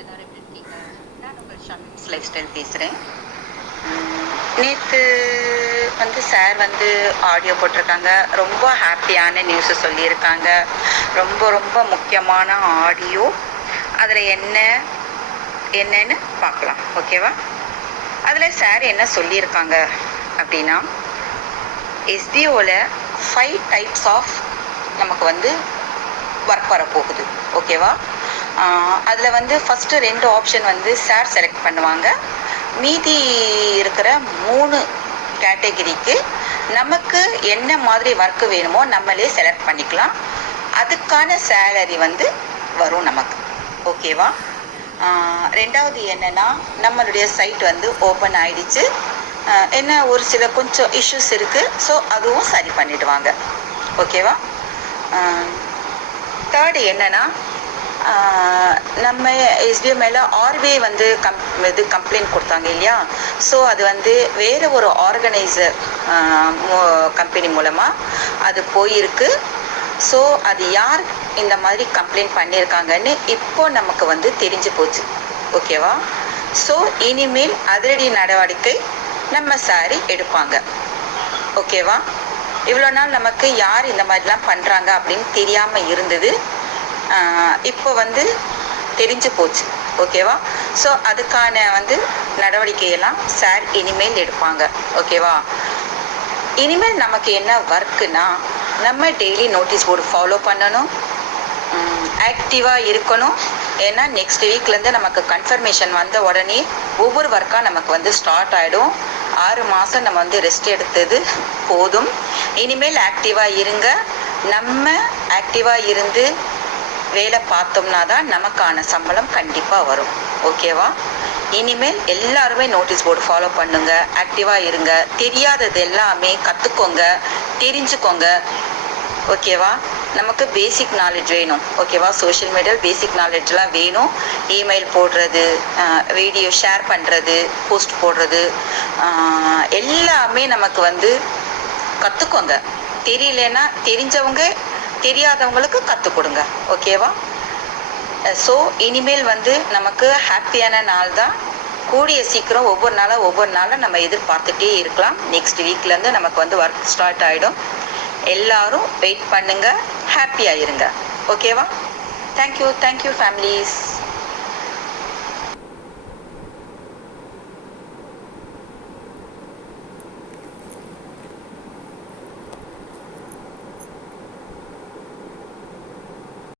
எல்லாரும் எப்படி இருக்கீங்க? நான் உங்கள் ஷம்ஸ் லைஃப் ஸ்டைல் பேசுகிறேன். நேற்று சார் ஆடியோ போட்டிருக்காங்க. ரொம்ப ஹாப்பியான நியூஸை சொல்லியிருக்காங்க. ரொம்ப ரொம்ப முக்கியமான ஆடியோ. அதில் என்னன்னு பார்க்கலாம். ஓகேவா? அதில் சார் என்ன சொல்லியிருக்காங்க அப்படின்னா, எஸ்பிஓவில் 5 டைப்ஸ் ஆஃப் நமக்கு ஒர்க் வரப்போகுது. ஓகேவா? அதில் ஃபஸ்ட்டு 2 ஆப்ஷன் சார் செலக்ட் பண்ணுவாங்க. மீதி இருக்கிற 3 கேட்டகிரிக்கு நமக்கு என்ன மாதிரி ஒர்க்கு வேணுமோ நம்மளே செலக்ட் பண்ணிக்கலாம். அதுக்கான சேலரி வரும் நமக்கு. ஓகேவா? ரெண்டாவது என்னென்னா, நம்மளுடைய சைட் ஓப்பன் ஆகிடுச்சு. என்ன ஒரு சில கொஞ்சம் இஷ்யூஸ் இருக்குது. ஸோ அதுவும் சரி பண்ணிவிடுவாங்க. ஓகேவா? தேர்டு என்னென்னா, நம்ம எஸ்பிஐ மேலே ஆர்பிஐ கம்ப்ளைண்ட் கொடுத்தாங்க இல்லையா? ஸோ அது வேறு ஒரு ஆர்கனைசர் கம்பெனி மூலமாக அது போயிருக்கு. ஸோ அது யார் இந்த மாதிரி கம்ப்ளைண்ட் பண்ணியிருக்காங்கன்னு இப்போ நமக்கு தெரிஞ்சு போச்சு. ஓகேவா? ஸோ இனிமேல் அதிரடி நடவடிக்கை நம்ம சாரி எடுப்பாங்க. ஓகேவா? இவ்வளோ நாள் நமக்கு யார் இந்த மாதிரிலாம் பண்ணுறாங்க அப்படின்னு தெரியாமல் இருந்தது. இப்போ தெரிஞ்சு போச்சு. ஓகேவா? ஸோ அதுக்கான நடவடிக்கையெல்லாம் சார் இனிமேல் எடுப்பாங்க. ஓகேவா? இனிமேல் நமக்கு என்ன ஒர்க்குனா, நம்ம டெய்லி நோட்டீஸ் போர்டு ஃபாலோ பண்ணணும், ஆக்டிவாக இருக்கணும். ஏன்னா நெக்ஸ்ட் வீக்லேருந்து நமக்கு கன்ஃபர்மேஷன் வந்த உடனே ஒவ்வொரு ஒர்க்காக நமக்கு ஸ்டார்ட் ஆகிடும். 6 மாதம் நம்ம ரெஸ்ட் எடுத்தது போதும். இனிமேல் ஆக்டிவாக இருங்க. நம்ம ஆக்டிவாக இருந்து வேலை பார்த்தோம்னா தான் நமக்கான சம்பளம் கண்டிப்பாக வரும். ஓகேவா? இனிமேல் எல்லாருமே நோட்டீஸ் போர்டு ஃபாலோ பண்ணுங்க, ஆக்டிவாக இருங்க. தெரியாதது எல்லாமே கற்றுக்கோங்க, தெரிஞ்சுக்கோங்க. ஓகேவா? நமக்கு பேசிக் நாலேஜ் வேணும். ஓகேவா? சோஷியல் மீடியாவில் பேசிக் நாலேஜ்லாம் வேணும். இமெயில் போடுறது, வீடியோ ஷேர் பண்ணுறது, போஸ்ட் போடுறது, எல்லாமே நமக்கு கற்றுக்கோங்க. தெரியலன்னா தெரிஞ்சவங்க தெரியாதவங்களுக்கு கற்றுக் கொடுங்க. ஓகேவா? ஸோ இனிமேல் நமக்கு ஹாப்பியான நாள் தான். கூடிய சீக்கிரம் ஒவ்வொரு நாளாக நம்ம எதிர்பார்த்துட்டே இருக்கலாம். நெக்ஸ்ட் வீக்லேருந்து நமக்கு ஒர்க் ஸ்டார்ட் ஆகிடும். எல்லாரும் வெயிட் பண்ணுங்கள், ஹாப்பியாக இருங்க. ஓகேவா? Thank you families.